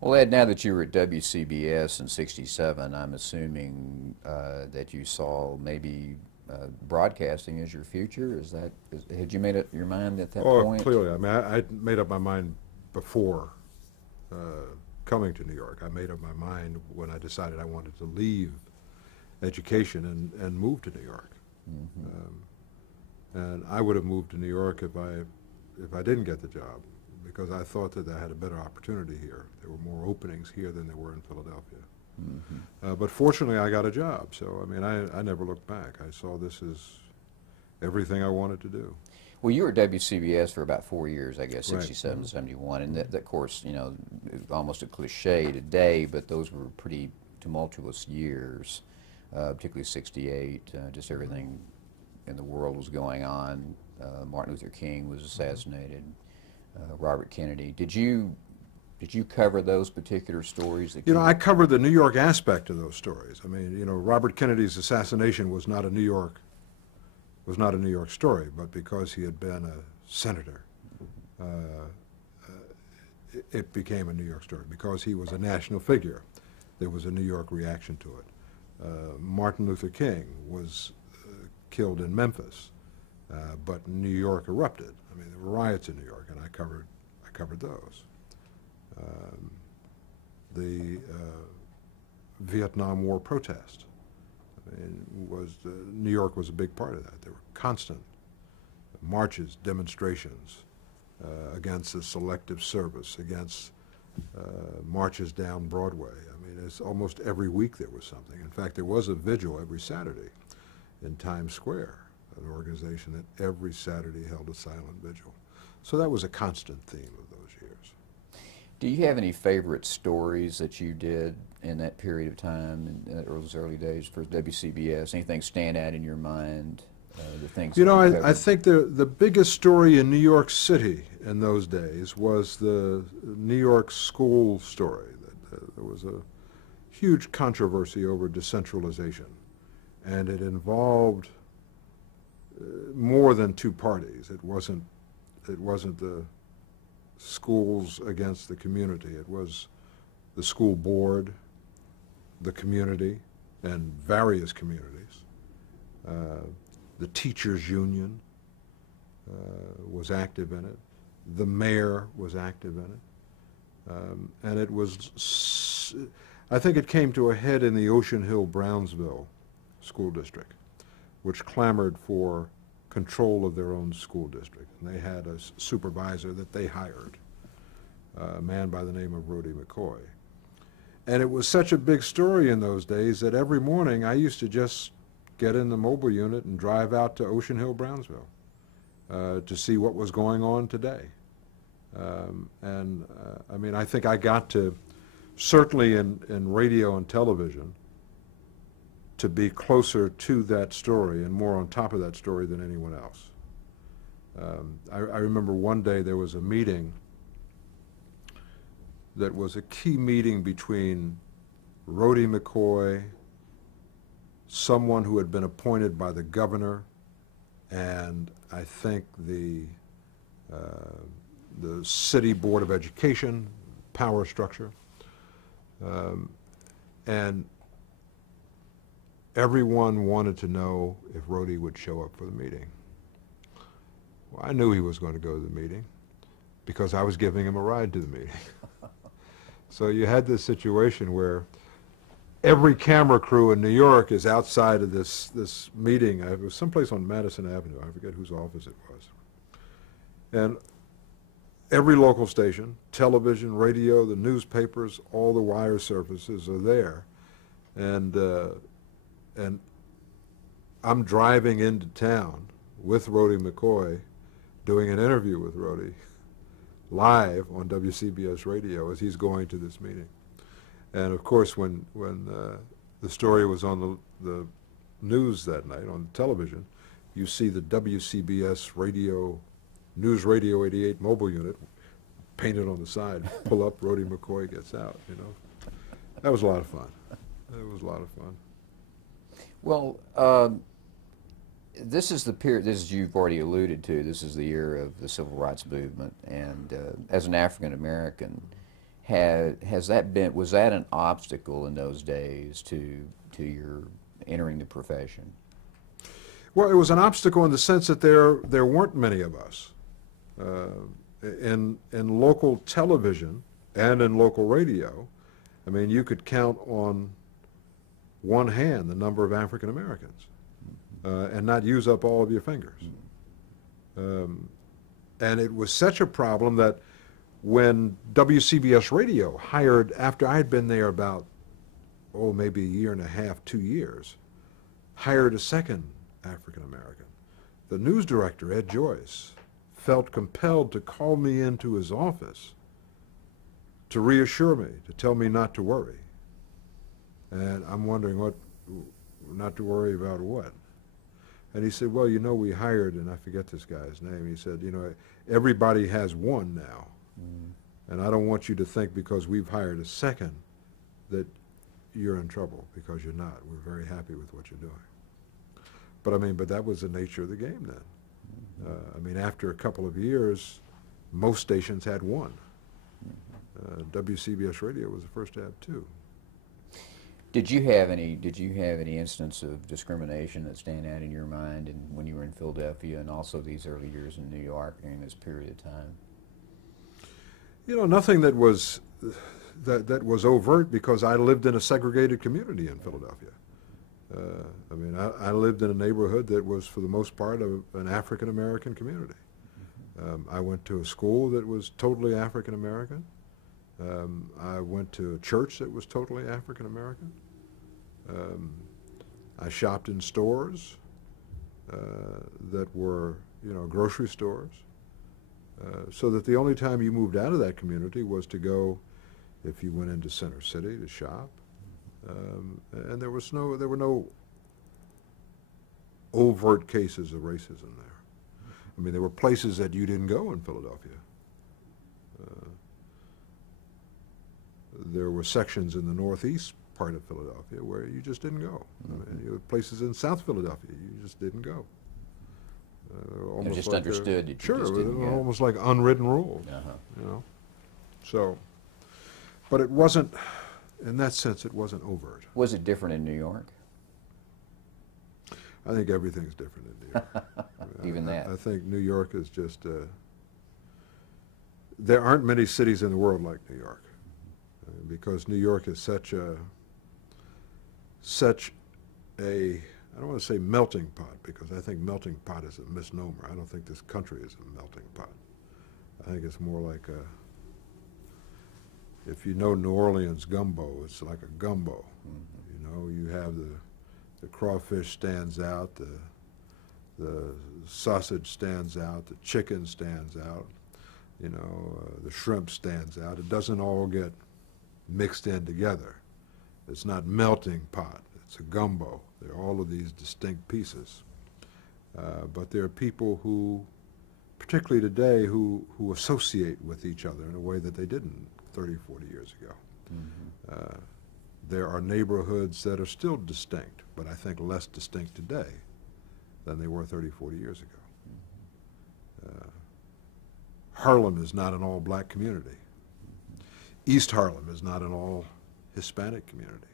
Well, Ed, now that you were at WCBS in '67, I'm assuming that you saw maybe broadcasting as your future. Had you made up your mind at that Oh, point? clearly. I mean, I made up my mind before uh, coming to New York. I made up my mind when I decided I wanted to leave education and move to New York. Hmm. Um, and I would have moved to New York if I didn't get the job, because I thought that I had a better opportunity here. There were more openings here than there were in Philadelphia. Hmm. But fortunately, I got a job. So, I mean, I never looked back. I saw this as everything I wanted to do. Well, you were at WCBS for about 4 years, I guess, Right. '67 to '71, and Mhm. that, of course, almost a cliche today, but those were pretty tumultuous years, particularly '68. Just everything in the world was going on. Martin Luther King was assassinated. Robert Kennedy. Did you cover those particular stories that You know, came? I covered the New York aspect of those stories. I mean, Robert Kennedy's assassination was not a New York story, but because he had been a senator, uh, it became a New York story. Because he was a national figure, there was a New York reaction to it. Martin Luther King was killed in Memphis, but New York erupted. I mean, there were riots in New York, and I covered those. Um, the Vietnam War protest. I mean, New York was a big part of that. There were constant marches, demonstrations against the Selective Service, against marches down Broadway. I mean, it's almost every week there was something. In fact, there was a vigil every Saturday in Times Square, an organization that every Saturday held a silent vigil. So that was a constant theme of those years. Do you have any favorite stories that you did in that period of time, in those early days for WCBS? Anything stand out in your mind? The things You that know, you I covered? think the biggest story in New York City in those days was the New York school story. There was a huge controversy over decentralization, and it involved more than two parties. It wasn't the schools against the community. It was the school board, the community, and various communities. Uh, the teachers union was active in it. The mayor was active in it. And I think it came to a head in the Ocean Hill-Brownsville school district, which clamored for control of their own school district. And they had a supervisor that they hired, a man by the name of Rhody McCoy. And it was such a big story in those days that every morning I used to just get in the mobile unit and drive out to Ocean Hill-Brownsville to see what was going on today. I mean, I think I got to, certainly in radio and television, to be closer to that story and more on top of that story than anyone else. I remember one day there was a meeting that was a key meeting between Rhody McCoy, someone who had been appointed by the governor, and I think the city board of education power structure, and everyone wanted to know if Rhody would show up for the meeting. Well, I knew he was going to go to the meeting because I was giving him a ride to the meeting. So you had this situation where every camera crew in New York is outside of this meeting. It was someplace on Madison Avenue. I forget whose office it was. And every local station, television, radio, the newspapers, all the wire services are there. And I'm driving into town with Rhody McCoy, doing an interview with Rhody live on WCBS radio as he's going to this meeting. And of course, when the story was on the news that night on television, you see the WCBS News Radio 88 mobile unit painted on the side. Pull up, Rhody McCoy gets out. That was a lot of fun. That was a lot of fun. Well, this is the period, this is you've already alluded to, this is the year of the civil rights movement. And as an African American, has that been, was that an obstacle in those days to your entering the profession? Well, it was an obstacle in the sense that there weren't many of us. In local television and in local radio, I mean, you could count on one hand the number of African Americans and not use up all of your fingers. And it was such a problem that when WCBS Radio hired, after I had been there about, maybe a year and a half, 2 years, hired a second African American, the news director, Ed Joyce, felt compelled to call me into his office to reassure me, to tell me not to worry. And I'm wondering, what, not to worry about what? And he said, well, you know, we hired, and I forget this guy's name, he said, you know, everybody has one now. And I don't want you to think because we've hired a second that you're in trouble, because you're not. We're very happy with what you're doing. But I mean, but that was the nature of the game then. I mean, after a couple of years, most stations had one. WCBS Radio was the first to have two. Did you have any instance of discrimination that stand out in your mind when you were in Philadelphia and also these early years in New York during this period of time? You know, nothing that was overt, because I lived in a segregated community in Philadelphia. I mean, I lived in a neighborhood that was, for the most part, an African-American community. I went to a school that was totally African-American. I went to a church that was totally African-American. I shopped in stores that were, you know, grocery stores. So that the only time you moved out of that community was to go, if you went into Center City to shop. And there were no overt cases of racism there. I mean, there were places that you didn't go in Philadelphia. There were sections in the northeast part of Philadelphia where you just didn't go. I mean, you had places in South Philadelphia you just didn't go. It was just understood that you just didn't go. Almost like unwritten rules, you know. So, but it wasn't, in that sense, it wasn't overt. Was it different in New York? I think everything's different in New York. Even that? I think New York is just, there aren't many cities in the world like New York, because New York is such a, I don't want to say melting pot, because I think melting pot is a misnomer. I don't think this country is a melting pot. I think it's more like a, if you know New Orleans gumbo, it's like a gumbo. You know, you have the crawfish stands out, the sausage stands out, the chicken stands out, you know, the shrimp stands out. It doesn't all get mixed in together. It's not melting pot. It's a gumbo. There are all of these distinct pieces. But there are people who, particularly today, who associate with each other in a way that they didn't 30, 40 years ago. There are neighborhoods that are still distinct, but I think less distinct today than they were 30, 40 years ago. Harlem is not an all-black community. East Harlem is not an all-Hispanic community.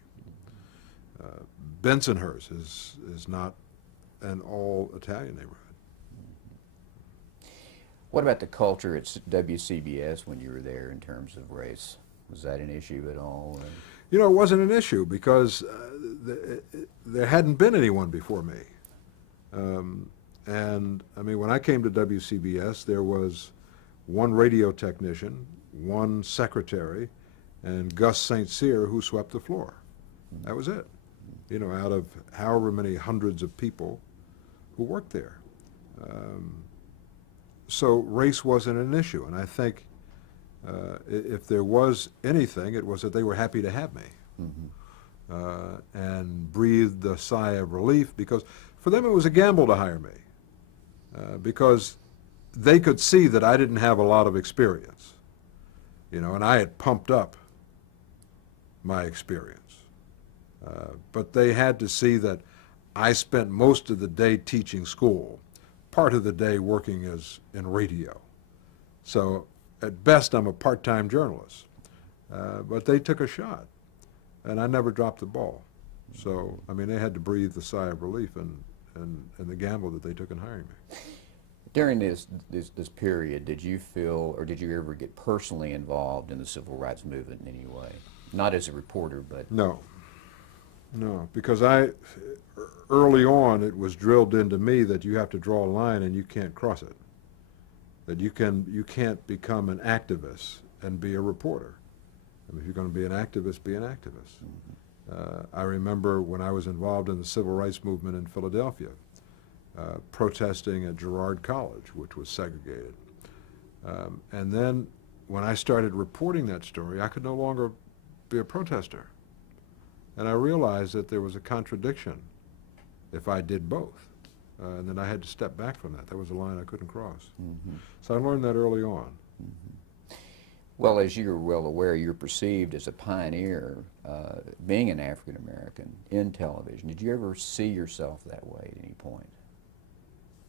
Bensonhurst is not an all-Italian neighborhood. What about the culture at WCBS when you were there in terms of race? Was that an issue at all? You know, it wasn't an issue because there hadn't been anyone before me. And, I mean, when I came to WCBS, there was one radio technician, one secretary, and Gus St. Cyr, who swept the floor. That was it. You know, out of however many hundreds of people who worked there. So race wasn't an issue, and I think if there was anything, it was that they were happy to have me, and breathed a sigh of relief, because for them it was a gamble to hire me, because they could see that I didn't have a lot of experience, you know, and I had pumped up my experience. But they had to see that I spent most of the day teaching school, part of the day working in radio. So at best, I'm a part-time journalist. But they took a shot, and I never dropped the ball. So, I mean, they had to breathe the sigh of relief and the gamble that they took in hiring me. During this period, did you feel, or did you ever get personally involved in the civil rights movement in any way? Not as a reporter, but... No, no, because early on, it was drilled into me that you have to draw a line and you can't cross it. That you can't become an activist and be a reporter. I mean, if you're going to be an activist, be an activist. I remember when I was involved in the civil rights movement in Philadelphia, protesting at Girard College, which was segregated. And then when I started reporting that story, I could no longer be a protester. And I realized that there was a contradiction if I did both. And then I had to step back from that. That was a line I couldn't cross. So I learned that early on. Well, as you're well aware, you're perceived as a pioneer, being an African American in television. Did you ever see yourself that way at any point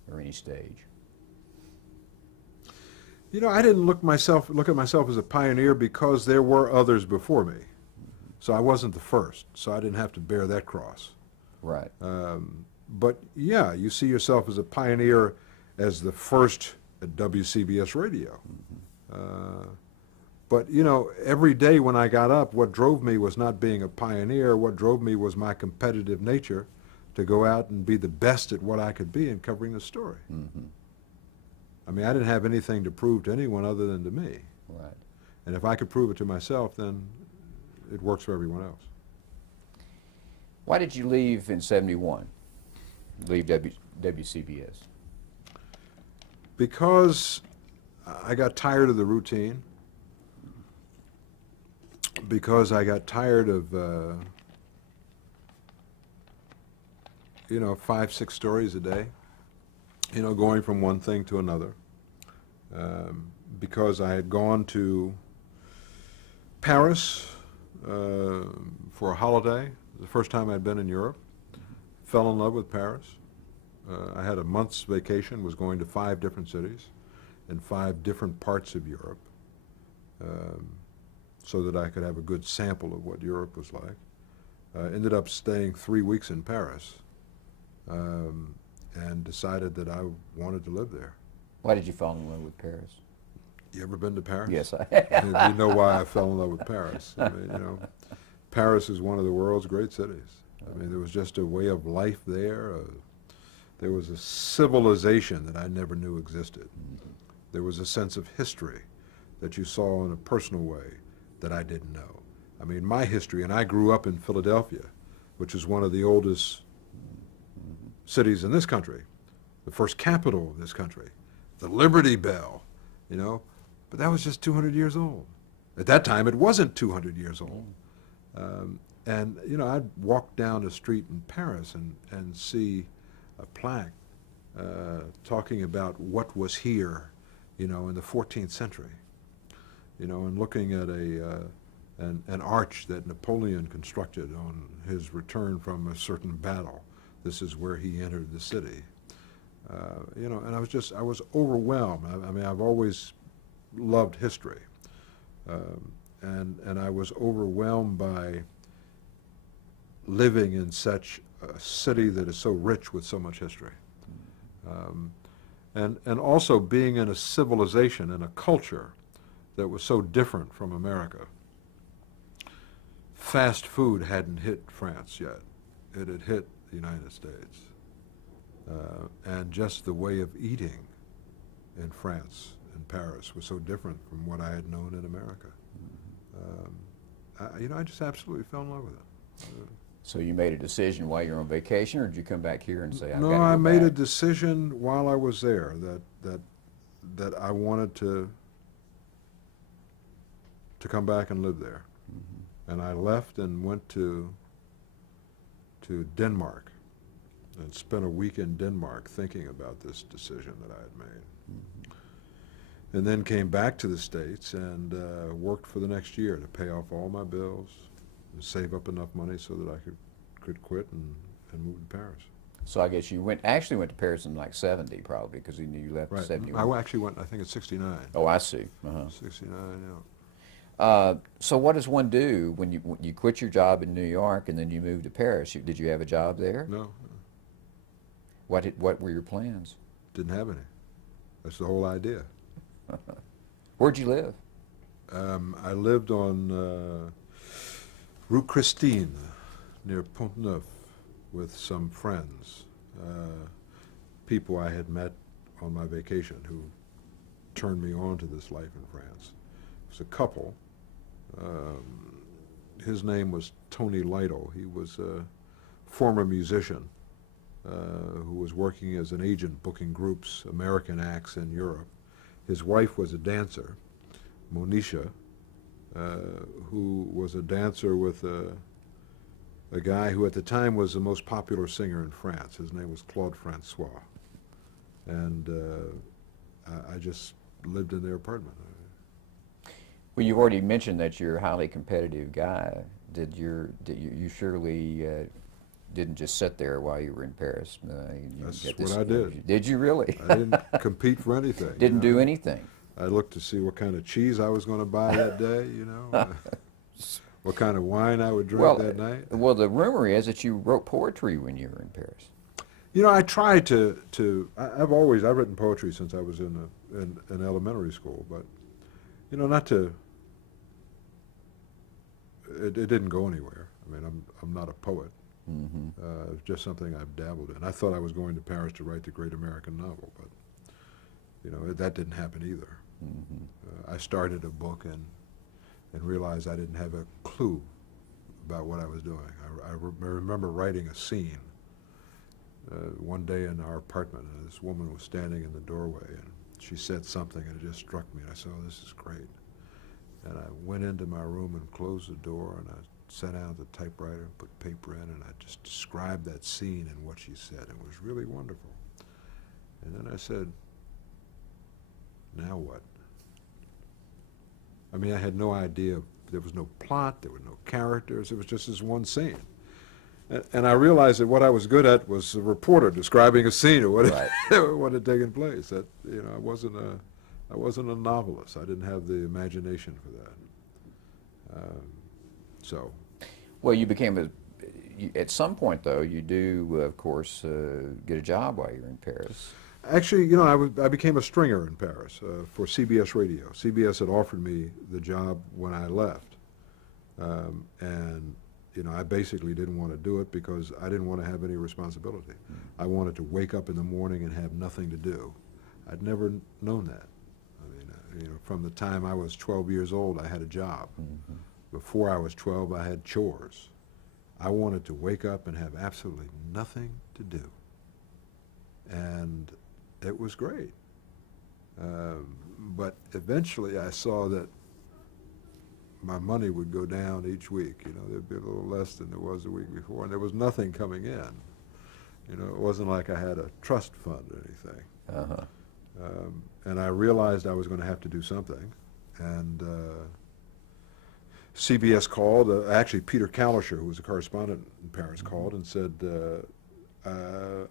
or any stage? You know, I didn't look at myself as a pioneer because there were others before me. So I wasn't the first, so I didn't have to bear that cross. Right. But yeah, you see yourself as a pioneer as the first at WCBS Radio. But you know, every day when I got up, what drove me was not being a pioneer. What drove me was my competitive nature to go out and be the best at what I could be in covering the story. I mean, I didn't have anything to prove to anyone other than to me. Right. And if I could prove it to myself, then it works for everyone else. Why did you leave in '71? Leave WCBS? Because I got tired of the routine. Because I got tired of, you know, 5, 6 stories a day, you know, going from one thing to another. Because I had gone to Paris for a holiday, the first time I'd been in Europe, fell in love with Paris. I had a month's vacation, was going to 5 different cities in 5 different parts of Europe. So that I could have a good sample of what Europe was like. Ended up staying 3 weeks in Paris and decided that I wanted to live there. Why did you fall in love with Paris? You ever been to Paris? Yes, I have. You know why I fell in love with Paris. I mean, you know, Paris is one of the world's great cities. I mean, there was just a way of life there. There was a civilization that I never knew existed. There was a sense of history that you saw in a personal way that I didn't know. I mean, my history, and I grew up in Philadelphia, which is one of the oldest cities in this country, the first capital of this country, the Liberty Bell, you know, but that was just 200 years old. At that time, it wasn't 200 years old. And, you know, I'd walk down the street in Paris and see a plaque talking about what was here, you know, in the 14th century. You know, and looking at an arch that Napoleon constructed on his return from a certain battle. This is where he entered the city. You know, and I was overwhelmed. I mean, I've always loved history. And I was overwhelmed by living in such a city that is so rich with so much history. And also being in a civilization and a culture that was so different from America. Fast food hadn't hit France yet. It had hit the United States. And just the way of eating in France and Paris was so different from what I had known in America. You know, I just absolutely fell in love with it. So you made a decision while you're on vacation, or did you come back here and say, I've got to No, go I made a back? decision while I was there that I wanted to come back and live there. And I left and went to Denmark and spent a week in Denmark thinking about this decision that I had made. And then came back to the States and worked for the next year to pay off all my bills and save up enough money so that I could quit and move to Paris. So I guess you actually went to Paris in like '70 probably, because you left in Right. '71. I actually went, I think it's 69. Oh, I see. 69, yeah. So what does one do when you quit your job in New York and then you move to Paris? Did you have a job there? No, What were your plans? didn't have any. That's the whole idea. Where'd you live? I lived on Rue Christine near Pont-Neuf with some friends, people I had met on my vacation who turned me on to this life in France. It was a couple. His name was Tony Lytle. He was a former musician who was working as an agent booking groups, American acts in Europe. His wife was a dancer, Monisha, who was a dancer with a guy who at the time was the most popular singer in France. His name was Claude Francois. And I just lived in their apartment. Well, you've already mentioned that you're a highly competitive guy. You surely didn't just sit there while you were in Paris. That's what I did. Did you really? I didn't compete for anything. Didn't do anything. I looked to see what kind of cheese I was going to buy that day, what kind of wine I would drink that night. Well, the rumor is that you wrote poetry when you were in Paris. I tried I've written poetry since I was in elementary school, but, it didn't go anywhere. I mean, I'm not a poet. Mm-hmm. It's just something I've dabbled in. I thought I was going to Paris to write the great American novel, but, that didn't happen either. Mm-hmm. I started a book and realized I didn't have a clue about what I was doing. I remember writing a scene one day in our apartment, and this woman was standing in the doorway, and she said something, and it just struck me, and I said, oh, this is great. And I went into my room and closed the door, and I sat down at the typewriter and put paper in, and I just described that scene and what she said. It was really wonderful. And then I said, now what? I mean, I had no idea. There was no plot, there were no characters, it was just this one scene. And I realized that what I was good at was a reporter describing a scene or what, Right. what had taken place. That I wasn't a novelist. I didn't have the imagination for that. Well, you became at some point, though, you do, of course, get a job while you're in Paris. Actually, I became a stringer in Paris for CBS Radio. CBS had offered me the job when I left, and I basically didn't want to do it because I didn't want to have any responsibility. I wanted to wake up in the morning and have nothing to do. I'd never known that. I mean, from the time I was 12 years old, I had a job. Mm-hmm. Before I was 12, I had chores. I wanted to wake up and have absolutely nothing to do. And it was great. But eventually I saw that my money would go down each week. There'd be a little less than there was the week before, and there was nothing coming in. It wasn't like I had a trust fund or anything. Uh-huh. And I realized I was going to have to do something. And CBS called. Actually, Peter Kalischer, who was a correspondent in Paris, called and said,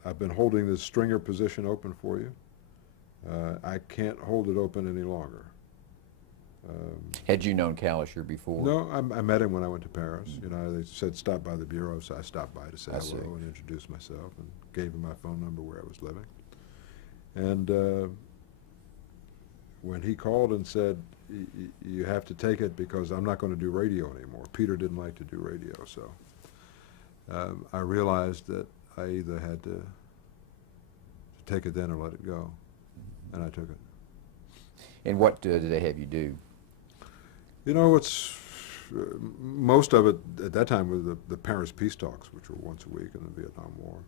I've been holding this stringer position open for you. I can't hold it open any longer. Had you known Kalischer before? No, I met him when I went to Paris. They said stop by the bureau, so I stopped by to say hello and introduce myself and gave him my phone number where I was living. And when he called and said, you have to take it because I'm not going to do radio anymore. Peter didn't like to do radio, so I realized that I either had to take it then or let it go, and I took it. And what did they have you do? It's most of it at that time was the Paris peace talks, which were once a week in the Vietnam War.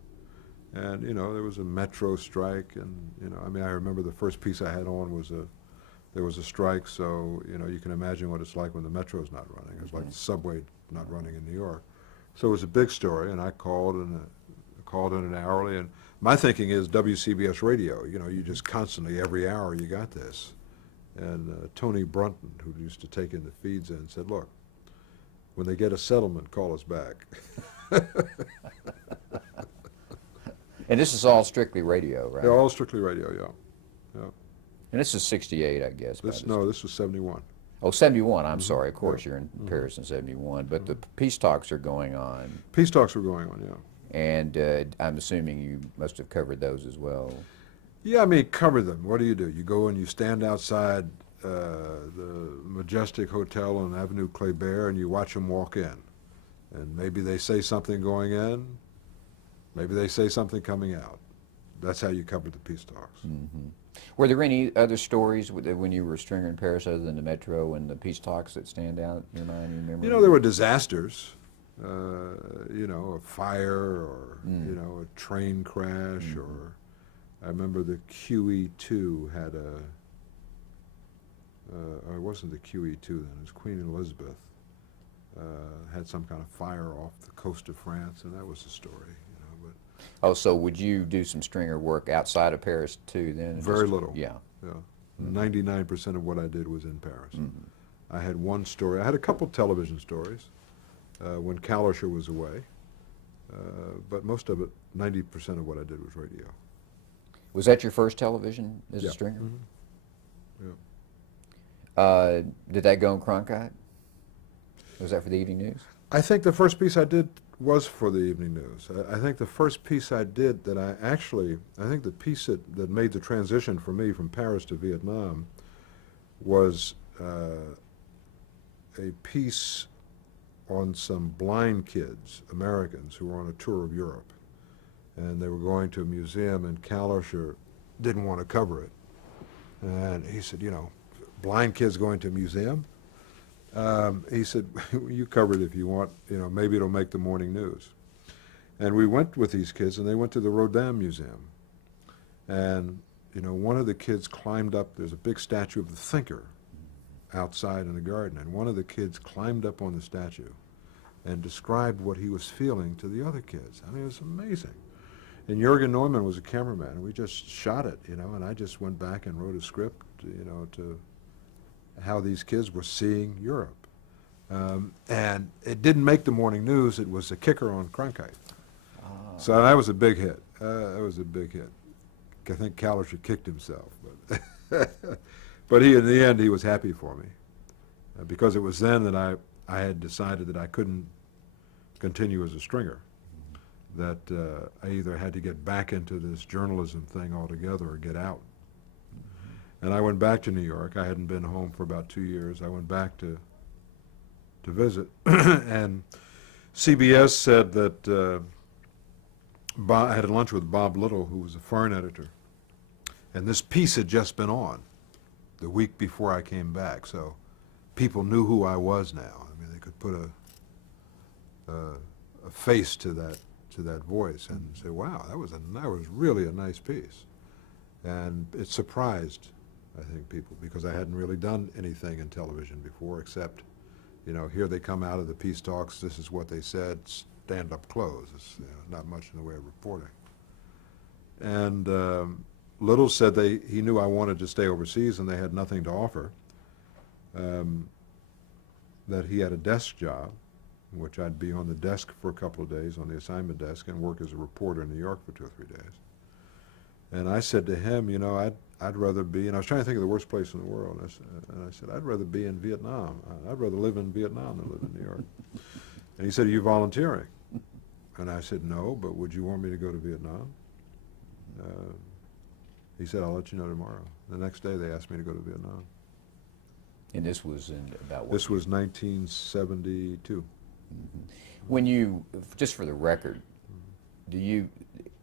And, there was a metro strike, and, I remember the first piece I had on was there was a strike, so, you can imagine what it's like when the metro's not running. It was like the subway not running in New York. So it was a big story, and I called in an hourly, and my thinking is WCBS Radio, you just constantly, every hour you got this. And Tony Brunton, who used to take in the feeds in, said, look, when they get a settlement, call us back. And this is all strictly radio, right? Yeah, all strictly radio, yeah. And this is 68, I guess. This was 71. Oh, 71, I'm sorry, of course, you're in Paris in 71, but the peace talks are going on, Peace talks were going on, yeah. and I'm assuming you must have covered those as well. Yeah, I mean, cover them. What do? You go and you stand outside the Majestic Hotel on Avenue Kléber and you watch them walk in. And maybe they say something going in, maybe they say something coming out. That's how you cover the peace talks. Were there any other stories when you were a stringer in Paris other than the Metro and the peace talks that stand out in your mind, your memory? You know, there were disasters, you know, a fire or, you know, a train crash or I remember the QE2 had or it wasn't the QE2 then, it was Queen Elizabeth, had some kind of fire off the coast of France, and that was the story, you know. But Oh, so would you do some stringer work outside of Paris too then? very Just- little. Yeah. Yeah. 99% of what I did was in Paris. I had one story. I had a couple television stories when Kalischer was away, but most of it, 90% of what I did was radio. Was that your first television as Yeah. a stringer? Yeah. Did that go in Cronkite? Was that for the Evening News? I think the first piece I did was for the Evening News. I think the first piece I did that I think the piece that made the transition for me from Paris to Vietnam was a piece on some blind kids, Americans, who were on a tour of Europe. And they were going to a museum, and Kalischer didn't want to cover it. And he said, you know, blind kids going to a museum? He said, you cover it if you want, you know, maybe it'll make the morning news. And we went with these kids, and they went to the Rodin Museum. And, you know, one of the kids climbed up, there's a big statue of the thinker outside in the garden, and one of the kids climbed up on the statue and described what he was feeling to the other kids. I mean, it was amazing. And Jürgen Neumann was a cameraman, and we just shot it, you know, and I just went back and wrote a script, you know, to how these kids were seeing Europe. And it didn't make the morning news. It was a kicker on Cronkite. So that was a big hit. That was a big hit. I think Kalischer kicked himself. But, but in the end, he was happy for me. Because it was then that I had decided that I couldn't continue as a stringer. That I either had to get back into this journalism thing altogether or get out. And I went back to New York. I hadn't been home for about 2 years. I went back to visit. And CBS said that I had lunch with Bob Little, who was a foreign editor. And this piece had just been on the week before I came back. So people knew who I was now. I mean, they could put a face to that voice and say, wow, that was really a nice piece. And it surprised, I think, people, because I hadn't really done anything in television before except, you know, here they come out of the peace talks, this is what they said, stand up close. It's, you know, not much in the way of reporting. And Little said he knew I wanted to stay overseas and they had nothing to offer, that he had a desk job, in which I'd be on the desk for a couple of days, on the assignment desk, and work as a reporter in New York for 2 or 3 days. And I said to him, you know, I'd rather be, and I was trying to think of the worst place in the world, and I said, I'd rather be in Vietnam. I'd rather live in Vietnam than live in New York. And he said, are you volunteering? And I said, no, but would you want me to go to Vietnam? He said, I'll let you know tomorrow. The next day they asked me to go to Vietnam. And this was in about what? This was 1972. When you, just for the record, do you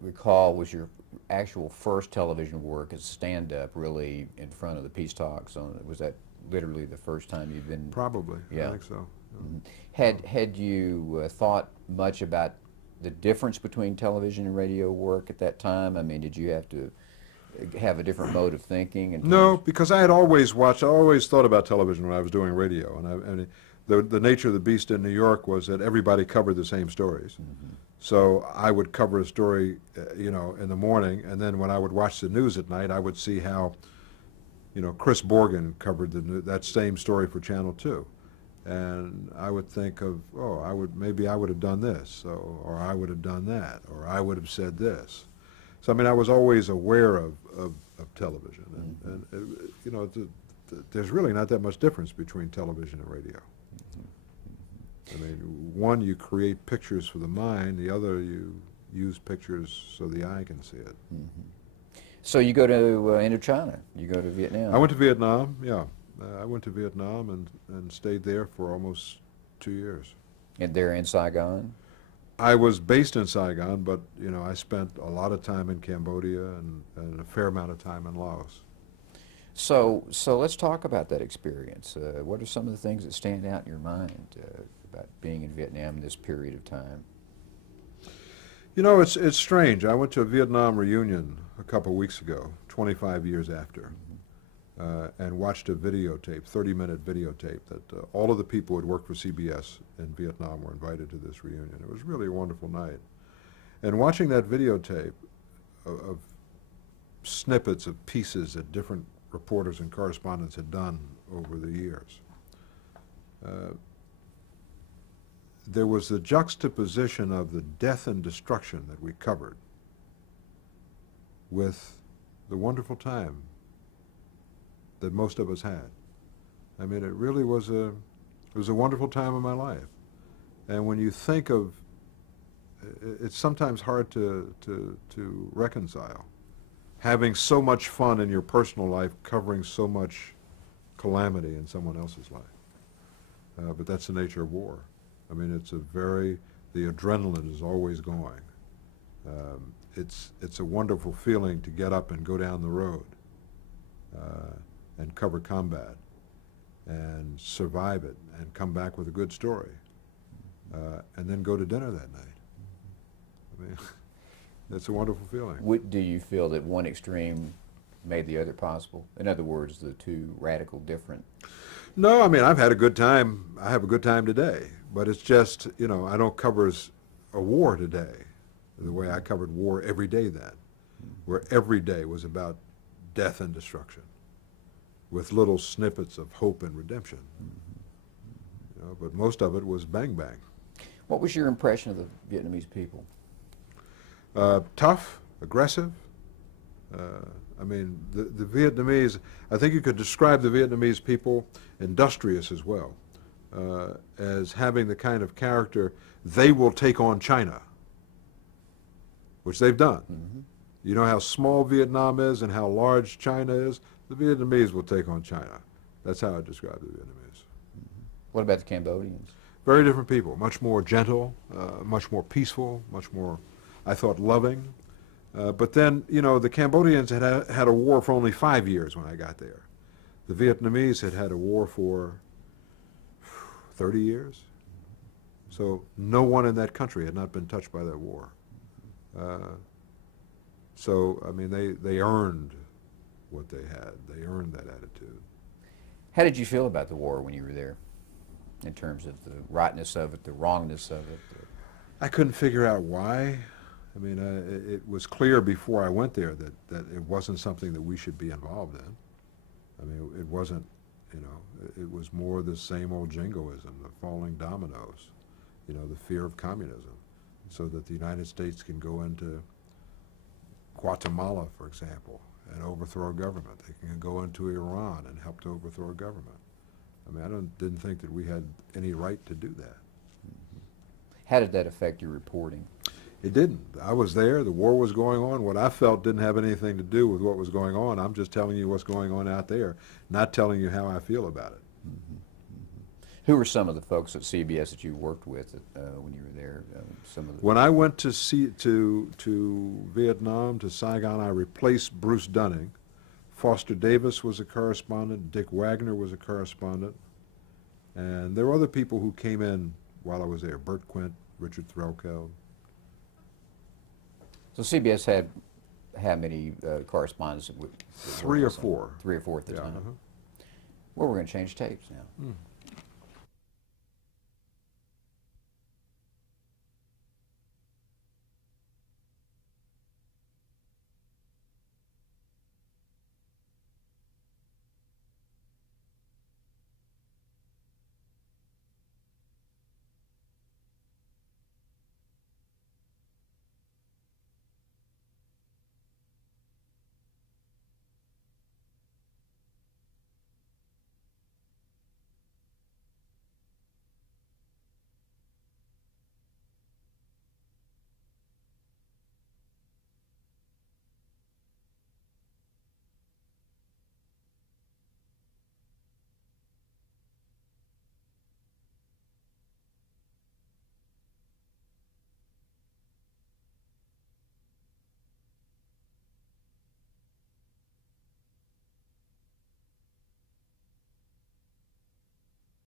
recall, was your actual first television work as stand-up really in front of the peace talks? Was that literally the first time you've been? Probably, Yeah. I think so. Had you thought much about the difference between television and radio work at that time? I mean, did you have to have a different mode of thinking? In No, terms- because I always thought about television when I was doing radio, and the nature of the beast in New York was that everybody covered the same stories. So I would cover a story, you know, in the morning, and then when I would watch the news at night, I would see how, you know, Chris Borgen covered that same story for Channel 2. And I would think of, oh, maybe I would have done this, or I would have done that, or I would have said this. So I mean, I was always aware of television, and you know, there's really not that much difference between television and radio. I mean, one, you create pictures for the mind, the other, you use pictures so the eye can see it. So you go to Indochina, you go to Vietnam. I went to Vietnam, yeah. I went to Vietnam and stayed there for almost 2 years. And there in Saigon? I was based in Saigon, but, you know, I spent a lot of time in Cambodia and a fair amount of time in Laos. So let's talk about that experience. What are some of the things that stand out in your mind about being in Vietnam in this period of time? You know, it's strange. I went to a Vietnam reunion a couple of weeks ago, 25 years after, and watched a videotape, 30-minute videotape, that all of the who had worked for CBS in Vietnam were invited to this reunion. It was really a wonderful night. And watching that videotape of snippets of pieces that different reporters and correspondents had done over the years, there was the juxtaposition of the death and destruction that we covered with the wonderful time that most of us had. I mean, it really was a wonderful time of my life. And when you think of, it's sometimes hard to reconcile having so much fun in your personal life covering so much calamity in someone else's life. But that's the nature of war. I mean, the adrenaline is always going. It's a wonderful feeling to get up and go down the road and cover combat and survive it and come back with a good story and then go to dinner that night. I mean, that's a wonderful feeling. Do you feel that one extreme made the other possible? In other words, the two radical different? No, I mean, I've had a good time. I have a good time today. But it's just, you know, I don't cover a war today the way I covered war every day then, where every day was about death and destruction with little snippets of hope and redemption. You know, but most of it was bang bang. What was your impression of the Vietnamese people? Tough, aggressive. I mean, the Vietnamese, I think you could describe the Vietnamese people industrious as well, as having the kind of character they will take on China, which they've done. You know how small Vietnam is and how large China is? The Vietnamese will take on China. That's how I describe the Vietnamese. What about the Cambodians? Very different people, much more gentle, much more peaceful, much more, I thought, loving. But then, you know, the Cambodians had a war for only 5 years when I got there. The Vietnamese had a war for 30 years. So no one in that country had not been touched by that war. So, I mean, they earned what they had. They earned that attitude. How did you feel about the war when you were there, in terms of the rightness of it, the wrongness of it? I couldn't figure out why. I mean, it was clear before I went there that it wasn't something that we should be involved in. I mean, it wasn't, you know, it was more the same old jingoism, the falling dominoes, you know, the fear of communism, so that the United States can go into Guatemala, for example, and overthrow a government. They can go into Iran and help to overthrow a government. I mean, I didn't think that we had any right to do that. How did that affect your reporting? It didn't. I was there. The war was going on. What I felt didn't have anything to do with what was going on. I'm just telling you what's going on out there, not telling you how I feel about it. Who were some of the folks at CBS that you worked with when you were there? When I went to Vietnam, to Saigon, I replaced Bruce Dunning. Foster Davis was a correspondent. Dick Wagner was a correspondent. And there were other people who came in while I was there. Bert Quint, Richard Threlkeld. So CBS had how many correspondents? 3 or 4. 3 or 4 at the time. Uh-huh. Well, we're going to change tapes now.